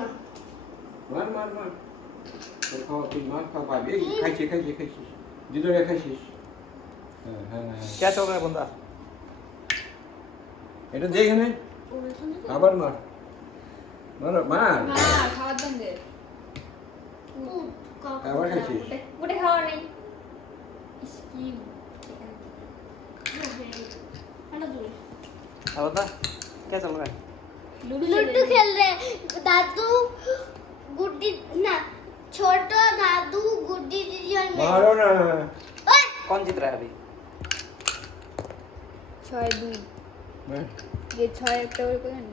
না মার তোর খাওয়া তুই মার খাওয়া পাবি এই খাইছিস দুজনে খাইছিস হ্যাঁ क्या चल रहा है बंदा এটা দে এখানে আবার মার খাওয়ার দাম দে আবার খাইছিস ওটা খাওয়া নেই স্কিম अब बता क्या चल रहा है लूडो खेल रहे दादू गुड्डी ना छोटा दादू गुड्डी दीदी और मैं मारो ना ओए कौन जीत रहा है अभी 6-2 मैं ये 6 একটা করে করেন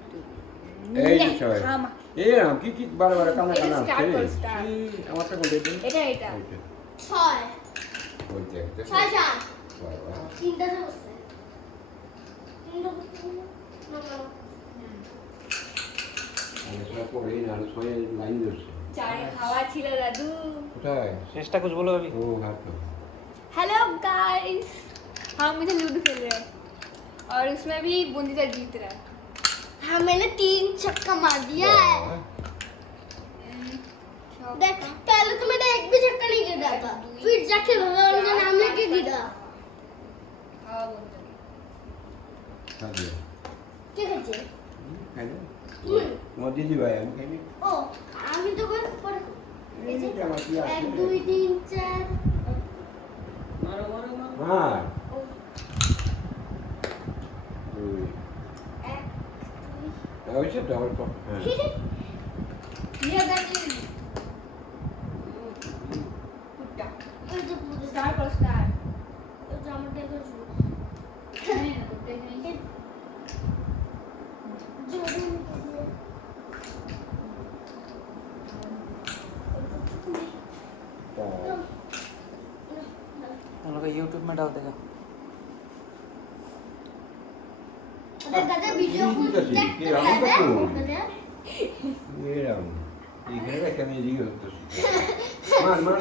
এই যে ছয় খামা এই রাম কি বারবার কানা এটা start কর, start। আমারটা কোন দিন এটা छह ওই দেখ छह चार বাবা तीन दस बजे तीन दस আমি সব পড়ে না ছয় লাইন ধরছে চারে খাওয়া ছিল দাদু কোথায় चेष्टा कुछ बोलो अभी ও হাত हेलो गाइस हम इधर लूडो खेल रहे हैं और उसमें भी बूंदीदा जीत रहा है हाँ मैंने 3 छक्का मार दिया है देख पहले तो मैंने एक भी छक्का नहीं गिरा था फिर जाके भगवान का नाम लेके गिरा हाँ बूंदी হ্যাঁ দিয়ে ঠিক আছে খাই না তোমার দিদি ভাই আমি খাইনি ও আমি তো করে পরে এই যে আমার কি আছে 1 2 3 4 হ্যাঁ ও ওই ওইছে ডাবল টপ হ্যাঁ ये दादी कुत्ता ওই যে পুরো स्टार पर स्टार ওই যে আমার দেখো नहीं ना कुत्ते नहीं জোরে हम लोग यूट्यूब में डाल देगा अरे दादा वीडियो কি को করছিস? चेक কি कर রাম दादा করছিস? এরাম এইখানে রেখে আমি এদিকে হচ্ছে মার